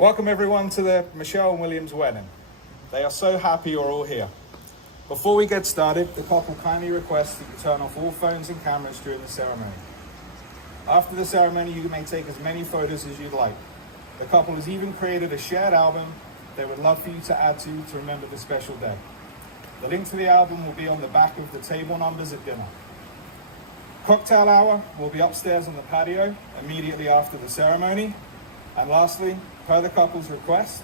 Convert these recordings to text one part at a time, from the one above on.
Welcome everyone to the Michelle and William's wedding. They are so happy you're all here. Before we get started, the couple kindly requests that you turn off all phones and cameras during the ceremony. After the ceremony, you may take as many photos as you'd like. The couple has even created a shared album they would love for you to add to remember the special day. The link to the album will be on the back of the table numbers at dinner. Cocktail hour will be upstairs on the patio immediately after the ceremony. And lastly, per the couple's request,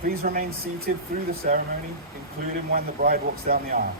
please remain seated through the ceremony, including when the bride walks down the aisle.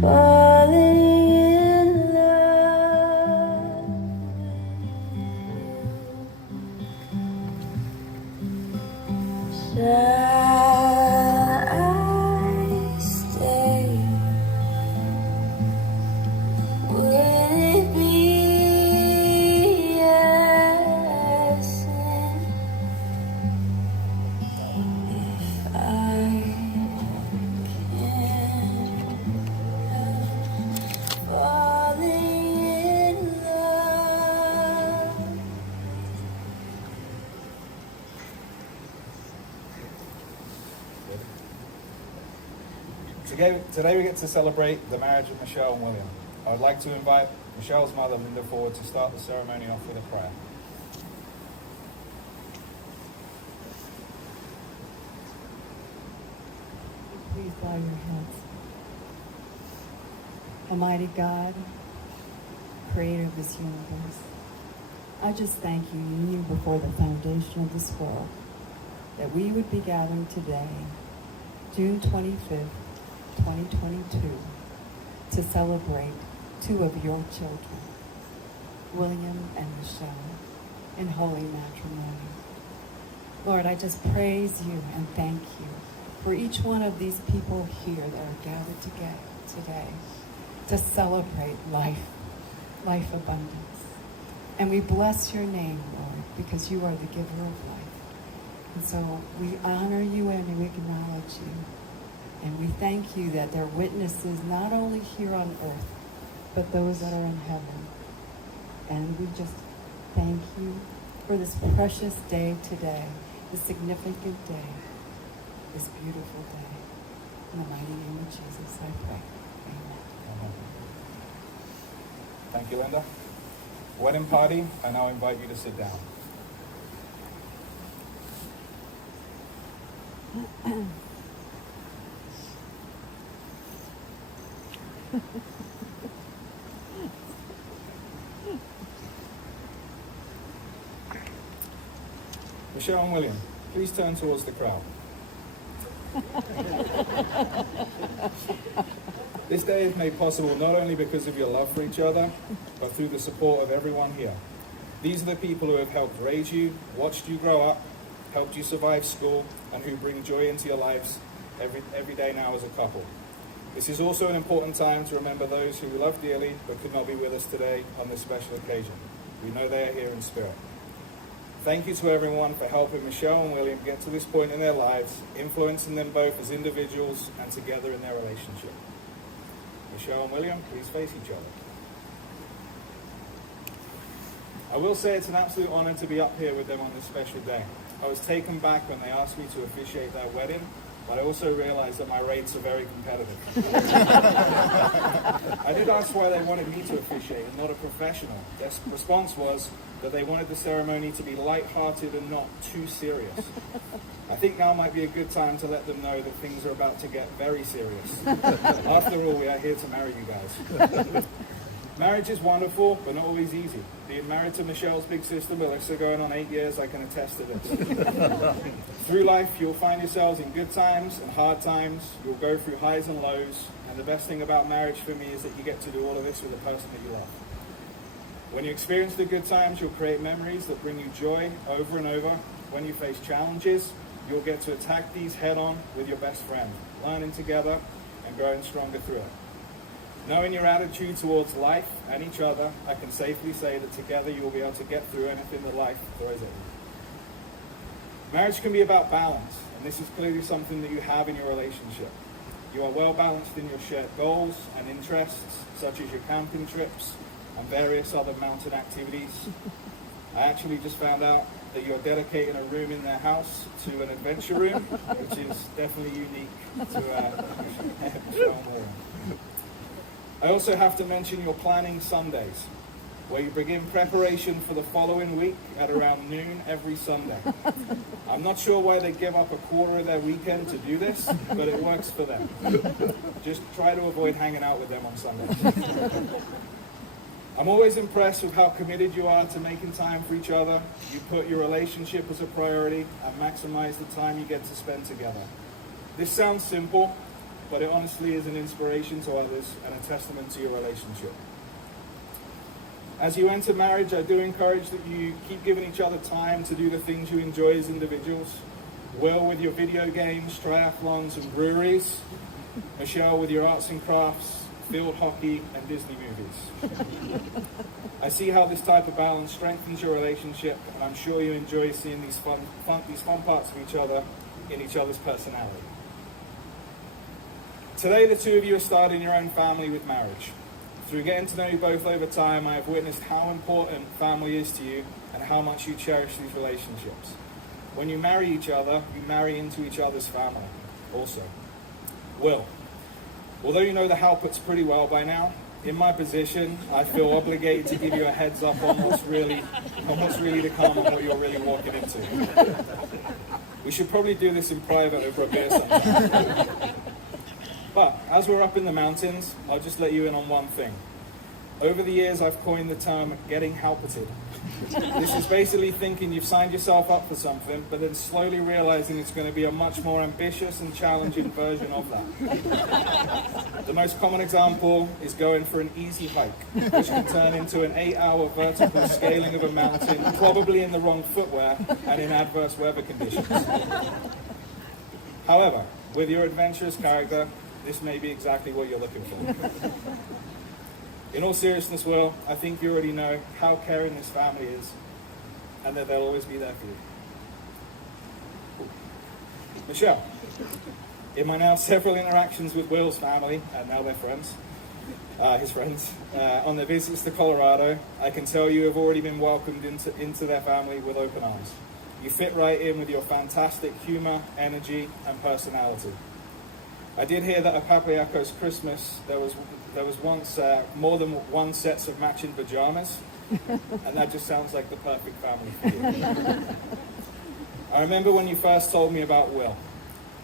falling in love with you. Shall I stay? Will it be a sin if I falling in love? Today we get to celebrate the marriage of Michelle and William. I would like to invite Michelle's mother, Linda, forward to start the ceremony off with a prayer. Please bow your heads. Almighty God, creator of this universe, I just thank you, you knew before the foundation of this world, that we would be gathering today, June 25th, 2022, to celebrate two of your children, William and Michelle, in holy matrimony. Lord, I just praise you and thank you for each one of these people here that are gathered together today to celebrate life abundance. And we bless your name, Lord, because you are the giver of life. And so we honor you and we acknowledge you. And we thank you that they're witnesses not only here on earth, but those that are in heaven. And we just thank you for this precious day today, this significant day, this beautiful day. In the mighty name of Jesus, I pray. Amen. Thank you, Linda. Wedding party, I now invite you to sit down. Michelle and William, please turn towards the crowd. This day is made possible not only because of your love for each other, but through the support of everyone here. These are the people who have helped raise you, watched you grow up, helped you survive school, and who bring joy into your lives every day now as a couple. This is also an important time to remember those who we love dearly but could not be with us today on this special occasion. We know they are here in spirit. Thank you to everyone for helping Michelle and William get to this point in their lives, influencing them both as individuals and together in their relationship. Michelle and William, please face each other. I will say it's an absolute honor to be up here with them on this special day. I was taken back when they asked me to officiate their wedding, but I also realized that my rates are very competitive. I did ask why they wanted me to officiate and not a professional. Their response was that they wanted the ceremony to be light-hearted and not too serious. I think now might be a good time to let them know that things are about to get very serious. After all, we are here to marry you guys. Marriage is wonderful, but not always easy. Being married to Michelle's big sister, Melissa, going on 8 years, I can attest to this. Through life, you'll find yourselves in good times and hard times. You'll go through highs and lows. And the best thing about marriage for me is that you get to do all of this with the person that you love. When you experience the good times, you'll create memories that bring you joy over and over. When you face challenges, you'll get to attack these head on with your best friend, learning together and growing stronger through it. Knowing your attitude towards life and each other, I can safely say that together you'll be able to get through anything that life throws at you. Marriage can be about balance, and this is clearly something that you have in your relationship. You are well balanced in your shared goals and interests, such as your camping trips and various other mountain activities. I actually just found out that you're dedicating a room in their house to an adventure room, which is definitely unique to Michelle and William. I also have to mention your planning Sundays, where you begin preparation for the following week at around noon every Sunday. I'm not sure why they give up a quarter of their weekend to do this, but it works for them. Just try to avoid hanging out with them on Sundays. I'm always impressed with how committed you are to making time for each other. You put your relationship as a priority and maximize the time you get to spend together. This sounds simple, but it honestly is an inspiration to others and a testament to your relationship. As you enter marriage, I do encourage that you keep giving each other time to do the things you enjoy as individuals. Will with your video games, triathlons and breweries. Michelle with your arts and crafts, field hockey and Disney movies. I see how this type of balance strengthens your relationship, and I'm sure you enjoy seeing these fun parts of each other in each other's personality. Today, the two of you are starting your own family with marriage. Through getting to know you both over time, I have witnessed how important family is to you and how much you cherish these relationships. When you marry each other, you marry into each other's family also. Will, although you know the Halperts pretty well by now, in my position, I feel obligated to give you a heads up on what's really to come and what you're really walking into. We should probably do this in private over a beer sometime. But as we're up in the mountains, I'll just let you in on one thing. Over the years, I've coined the term getting Halperted. This is basically thinking you've signed yourself up for something, but then slowly realizing it's going to be a much more ambitious and challenging version of that. The most common example is going for an easy hike, which can turn into an 8-hour vertical scaling of a mountain, probably in the wrong footwear and in adverse weather conditions. However, with your adventurous character, this may be exactly what you're looking for. In all seriousness, Will, I think you already know how caring this family is and that they'll always be there for you. Michelle, in my now several interactions with Will's family, and now they're friends, his friends, on their visits to Colorado, I can tell you have already been welcomed into their family with open arms. You fit right in with your fantastic humor, energy, and personality. I did hear that at Papleacos Christmas, there was once more than one sets of matching pajamas, and that just sounds like the perfect family for you. I remember when you first told me about Will.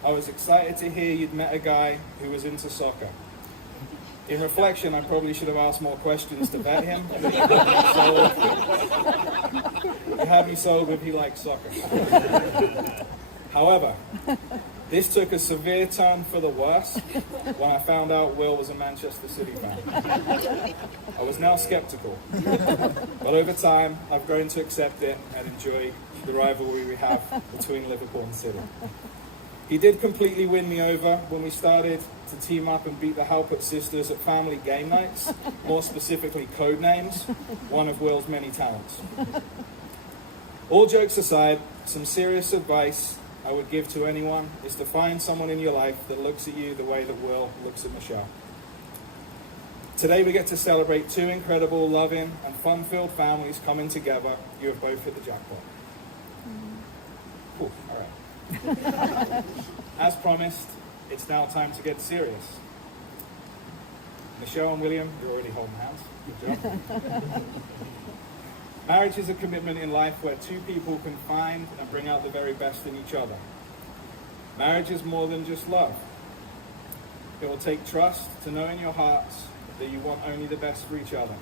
I was excited to hear you'd met a guy who was into soccer. In reflection, I probably should have asked more questions to vet him. You had me sold if he likes soccer. However, this took a severe turn for the worse when I found out Will was a Manchester City fan. I was now skeptical, but over time I've grown to accept it and enjoy the rivalry we have between Liverpool and City. He did completely win me over when we started to team up and beat the Halpert sisters at family game nights, more specifically code names, one of Will's many talents. All jokes aside, some serious advice I would give to anyone is to find someone in your life that looks at you the way that Will looks at Michelle. Today we get to celebrate two incredible, loving and fun-filled families coming together. You have both hit the jackpot. Cool, all right. As promised, it's now time to get serious. Michelle and William, you're already holding hands. Good job. Marriage is a commitment in life where two people can find and bring out the very best in each other. Marriage is more than just love. It will take trust to know in your hearts that you want only the best for each other.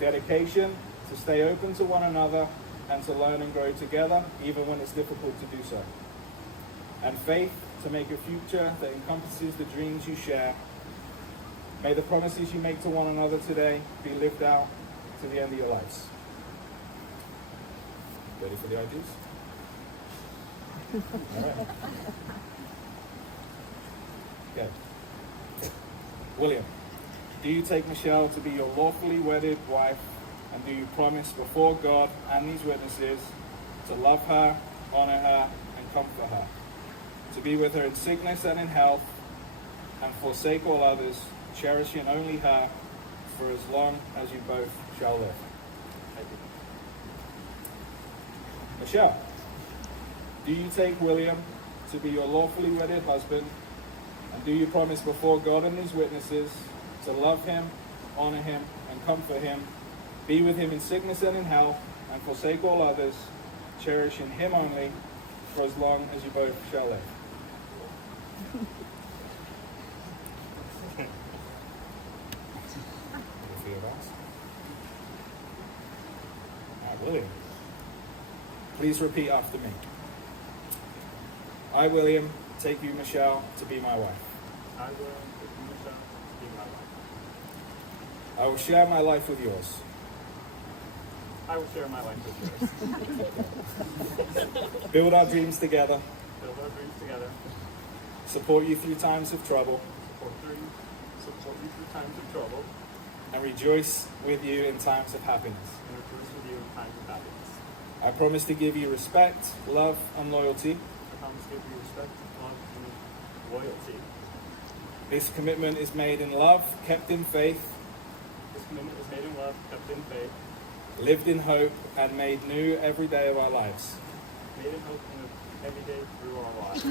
Dedication to stay open to one another and to learn and grow together, even when it's difficult to do so. And faith to make a future that encompasses the dreams you share. May the promises you make to one another today be lived out to the end of your lives. Ready for the IDs? All right. Good. William, do you take Michelle to be your lawfully wedded wife, and do you promise before God and these witnesses to love her, honor her, and comfort her, to be with her in sickness and in health, and forsake all others, cherishing only her for as long as you both shall live? Michelle, do you take William to be your lawfully wedded husband, and do you promise before God and these witnesses to love him, honor him, and comfort him, be with him in sickness and in health, and forsake all others, cherishing him only for as long as you both shall live? All right, William. Please repeat after me. I, William, take you, Michelle, to be my wife. I'm going to commit to be my wife. I will share my life with yours. I will share my life with yours. Build our dreams together. Build our dreams together. Support you through times of trouble. Support you through times of trouble. And rejoice with you in times of happiness. And rejoice with you in times of happiness. I promise to give you respect, love, and loyalty. I promise to give you respect, love, and loyalty. This commitment is made in love, kept in faith, This commitment is made in love, kept in faith, lived in hope, and made new every day of our lives. made in hope and every day through our lives.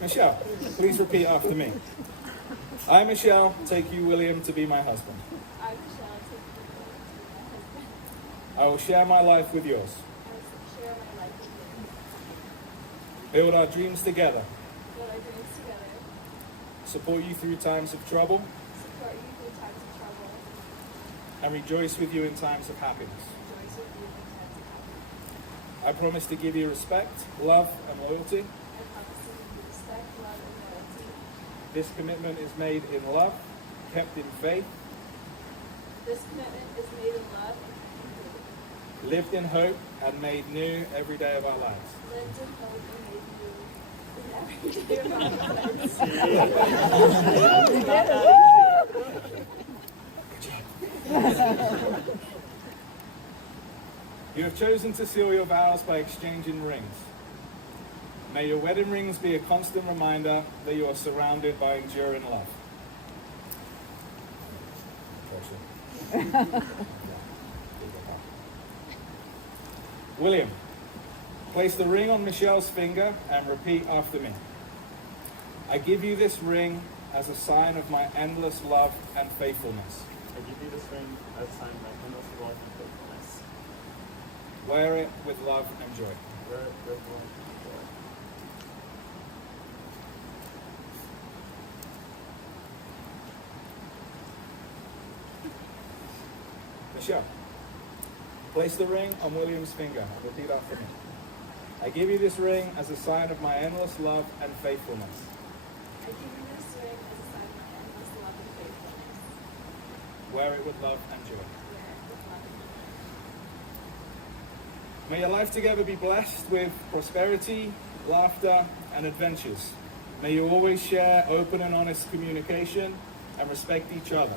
Michelle, please repeat after me. I, Michelle, take you, William, to be my husband. I, Michelle, take you to be my husband. I will share my life with yours. I will share my life with you. Build our dreams together. Build our dreams together. Support you through times of trouble. Support you through times of trouble. And rejoice with you in times of happiness. Rejoice with you in times of happiness. I promise to give you respect, love, and loyalty. I promise to give you respect, love, and loyalty. This commitment is made in love, kept in faith, This commitment is made in love and kept in faith. lived in hope, and made new every day of our lives. Lived in hope and made new in every day of our lives. You have chosen to seal your vows by exchanging rings. May your wedding rings be a constant reminder that you are surrounded by enduring love. William, place the ring on Michelle's finger and repeat after me. I give you this ring as a sign of my endless love and faithfulness. I give you this ring as a sign of my endless love and faithfulness. Wear it with love and joy. Wear it with love and joy. Michelle, place the ring on William's finger and repeat after me. I give you this ring as a sign of my endless love and faithfulness. I give you this ring as a sign of my endless love and faithfulness. Wear it with love and joy. Wear it with love and joy. May your life together be blessed with prosperity, laughter, and adventures. May you always share open and honest communication and respect each other.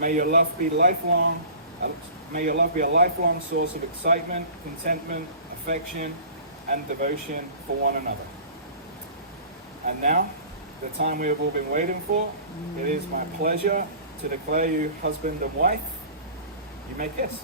May your love be lifelong. May your love be a lifelong source of excitement, contentment, affection, and devotion for one another. And now, the time we have all been waiting for, it is my pleasure to declare you husband and wife. You may kiss.